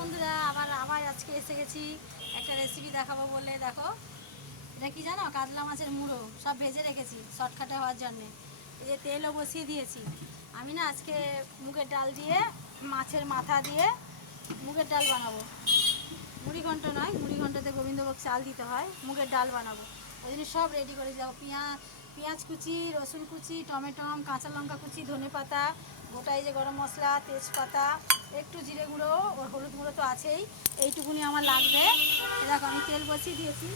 বন্ধুরা আবার আজকে এসে গেছি একটা রেসিপি দেখাবো বলে। দেখো এটা কি জানো, কাতলা মাছের মুড়ো সব ভেজে রেখেছি শর্টকাটে হওয়ার জন্যে। এই যে তেলও বসিয়ে দিয়েছি। আমি না আজকে মুগের ডাল দিয়ে মাছের মাথা দিয়ে মুগের ডাল বানাবো। মুড়ি ঘন্ট নয়, মুড়ি ঘন্টতে গোবিন্দভোগ চাল দিতে হয়, মুগের ডাল বানাবো। ওই জন্য সব রেডি করে যাবো। পেঁয়াজ কুচি, রসুন কুচি, টমেটো, কাঁচা লঙ্কা কুচি, ধনে পাতা, গোটা এই যে গরম মশলা, তেজপাতা, একটু জিরে গুঁড়ো, ওর হলুদ গুঁড়ো তো আছেই, এইটুকুনি আমার লাগবে। দেখো আমি তেল বসিয়ে দিয়েছি।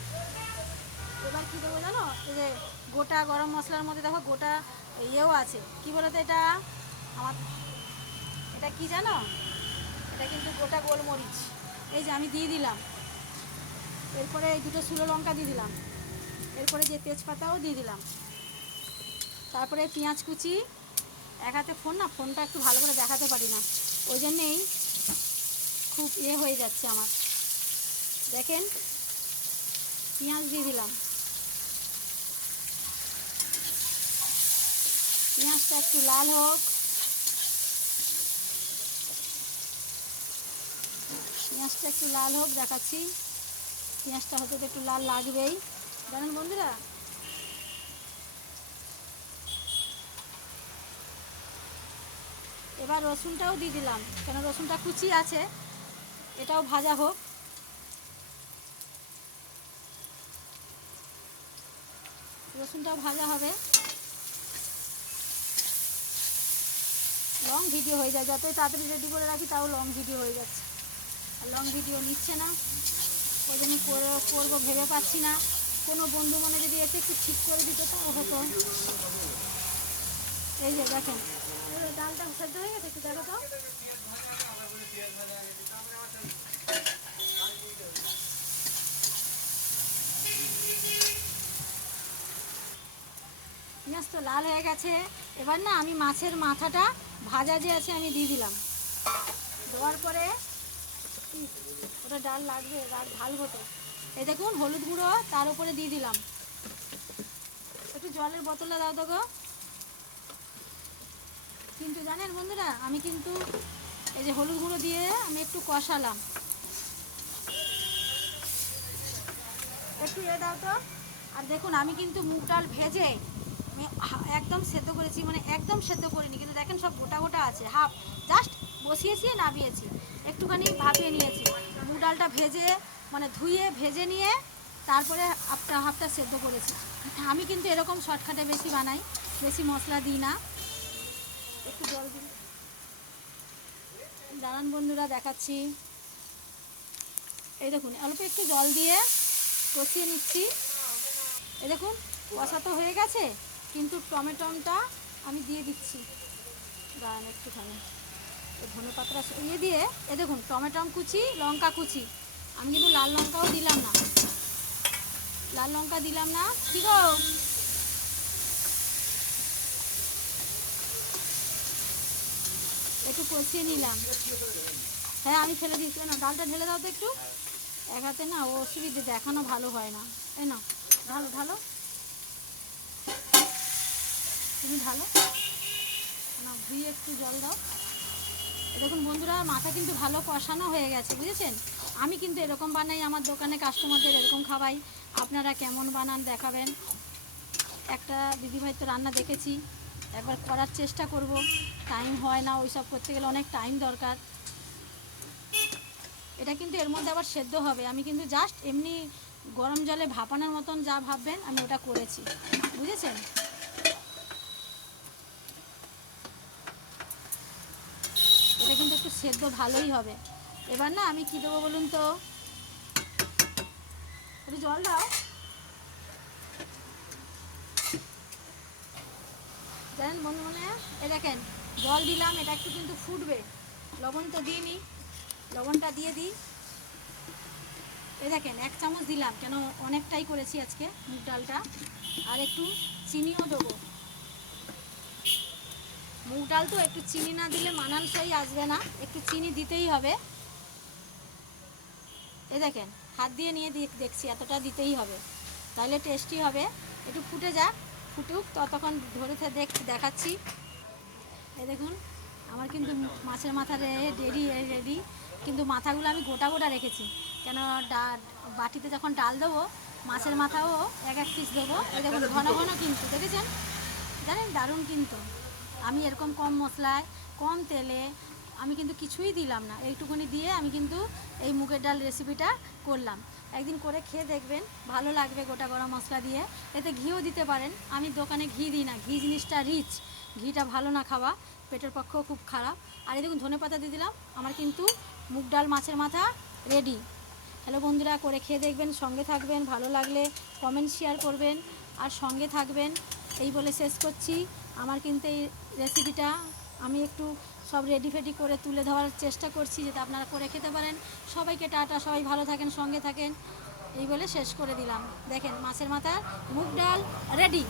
এবার কী দেবো জানো, এই যে গোটা গরম মশলার মধ্যে দেখো গোটা ইয়েও আছে, কি বলতো এটা আমার, এটা কি জানো, এটা কিন্তু গোটা গোলমরিচ। এই যে আমি দিয়ে দিলাম। এরপরে এই দুটো শুকনো লঙ্কা দিয়ে দিলাম। এরপরে যে তেজপাতাও দিয়ে দিলাম। তারপরে পেঁয়াজ কুচি। এক হাতে ফোনটা একটু ভালো করে দেখাতে পারি না, ওই জন্যেই খুব হয়ে যাচ্ছে আমার। দেখেন পেঁয়াজ দিয়ে দিলাম। পেঁয়াজটা একটু লাল হোক। পেঁয়াজটা একটু লাল হোক, দেখাচ্ছি। পেঁয়াজটা হতে তো একটু লাল লাগবেই, জানেন বন্ধুরা। এবার রসুনটাও দিয়ে দিলাম, কেন রসুনটা কুচি আছে, এটাও ভাজা হোক। রসুনটাও ভাজা হবে। লং ভিডিও হয়ে যায়, যতই তাড়াতাড়ি রেডি করে রাখি তাও লং ভিডিও হয়ে যাচ্ছে। আর লং ভিডিও নিচ্ছে না, ওই জন্য করবো ভেবে পাচ্ছি না। কোনো বন্ধু মনে যদি এসে একটু ঠিক করে দিত তাও হতো। এই যে দেখেন ডালটা সেদ্ধ হয়ে গেছে, একটু দেখো তো। পেঁয়াজ তো লাল হয়ে গেছে। এবার না আমি মাছের মাথাটা ভাজা যে আছে আমি দিয়ে দিলাম। দেওয়ার পরে ওটা ডাল লাগবে, ঢালবো তো। এই দেখুন হলুদ গুঁড়ো তার উপরে দিয়ে দিলাম। একটু জলের বোতলটা দাও তো গো। কিন্তু জানেন বন্ধুরা, আমি কিন্তু এই যে হলুদ গুঁড়ো দিয়ে আমি একটু কষালাম। একটু দাও তো। আর দেখুন আমি কিন্তু মুগ ডাল ভেজে আমি একদম সেদ্ধ করেছি, মানে একদম সেদ্ধ করিনি, কিন্তু দেখেন সব গোটা গোটা আছে। হাফ জাস্ট বসিয়েছি, নামিয়েছি, একটুখানি ভাপিয়ে নিয়েছি। মুগ ডালটা ভেজে মানে ধুয়ে ভেজে নিয়ে তারপরে হাফটা সেদ্ধ করেছি। আমি কিন্তু এরকম শর্টকাটে বেশি বানাই, বেশি মশলা দিই না। একটু জল দিন, দাঁড়ান বন্ধুরা দেখাচ্ছি। এই দেখুন অল্প একটু জল দিয়ে কষিয়ে নিচ্ছি। এই দেখুন কষা তো হয়ে গেছে, কিন্তু টমেটোটা আমি দিয়ে দিচ্ছি। দাঁড়ান একটুখানি ধনে পাতা দিয়ে এই দেখুন টমেটো কুচি, লঙ্কা কুচি। আমি কিন্তু লাল লঙ্কাও দিলাম না, লাল লঙ্কা দিলাম না। কি গো, একটু কষিয়ে নিলাম। হ্যাঁ আমি ফেলে দিয়েছিলাম না, ডালটা ঢেলে দাও তো একটু। এক হাতে না ও অসুবিধে দেখানো ভালো হয় না। এই না ঢালো ঢালো, তুমি ঢালো না, ধুয়ে একটু জল দাও। দেখুন বন্ধুরা মাথা কিন্তু ভালো কষানো হয়ে গেছে, বুঝেছেন। আমি কিন্তু এরকম বানাই, আমার দোকানে কাস্টমারদের এরকম খাওয়াই। আপনারা কেমন বানান দেখাবেন। একটা দিদিভাই তো রান্না দেখেছি, একবার করার চেষ্টা করব। টাইম হয় না, ওই সব করতে গেলে অনেক টাইম দরকার। এটা কিন্তু এর মধ্যে আবার সেদ্ধ হবে। আমি কিন্তু জাস্ট এমনি গরম জলে ভাপানোর মতন যা ভাববেন আমি ওটা করেছি, বুঝেছেন। এটা কিন্তু একটু সেদ্ধ ভালোই হবে। এবার না আমি কী দেবো বলুন তো, একটু জল দাও। জানেন বন্ধু মনে এ দেখেন জল দিলাম, এটা একটু কিন্তু ফুটবে। লবণ তো দিইনি, লবণটা দিয়ে দিই। এ দেখেন 1 চামচ দিলাম, কেন অনেকটাই করেছি আজকে মুগ ডালটা। আর একটু চিনিও দেবো। মুগ ডাল তো একটু চিনি না দিলে মানানসই আসবে না, একটু চিনি দিতেই হবে। এই দেখেন হাত দিয়ে নিয়ে দেখছি, এতটা দিতেই হবে, তাহলে টেস্টি হবে। একটু ফুটে যাক, ফুটুক, ততক্ষণ ধরে দেখাচ্ছি। এই দেখুন আমার কিন্তু মাছের মাথা রেডি। কিন্তু মাথাগুলো আমি গোটা গোটা রেখেছি, কেন বাটিতে যখন ডাল দেবো মাছের মাথাও এক এক পিস দেবো। এই দেখুন ঘন ঘন কিন্তু দেখেছেন, জানেন দারুণ কিন্তু। আমি এরকম কম মশলায় কম তেলে আমি কিন্তু কিছুই দিলাম না, এইটুকুনি দিয়ে আমি কিন্তু এই মুগের ডাল রেসিপিটা করলাম। একদিন করে খেয়ে দেখবেন, ভালো লাগবে গোটা গরম মশলা দিয়ে। এতে ঘিও দিতে পারেন, আমি দোকানে ঘি দিই না, ঘি জিনিসটা রিচ, ঘিটা ভালো না খাওয়া, পেটের পক্ষেও খুব খারাপ। আর এই দেখুন ধনেপাতা দিয়ে দিলাম, আমার কিন্তু মুগ ডাল মাছের মাথা রেডি। হ্যালো বন্ধুরা, করে খেয়ে দেখবেন, সঙ্গে থাকবেন, ভালো লাগলে কমেন্ট শেয়ার করবেন আর সঙ্গে থাকবেন। এই বলে শেষ করছি। আমার কিন্তু এই রেসিপিটা আমি একটু সব রেডি ফেডি করে তুলে ধরার চেষ্টা করছি, যাতে আপনারা করে খেতে পারেন। সবাইকে টাটা, সবাই ভালো থাকেন, সঙ্গে থাকেন। এই বলে শেষ করে দিলাম। দেখেন মাছের মাথা মুগ ডাল রেডি।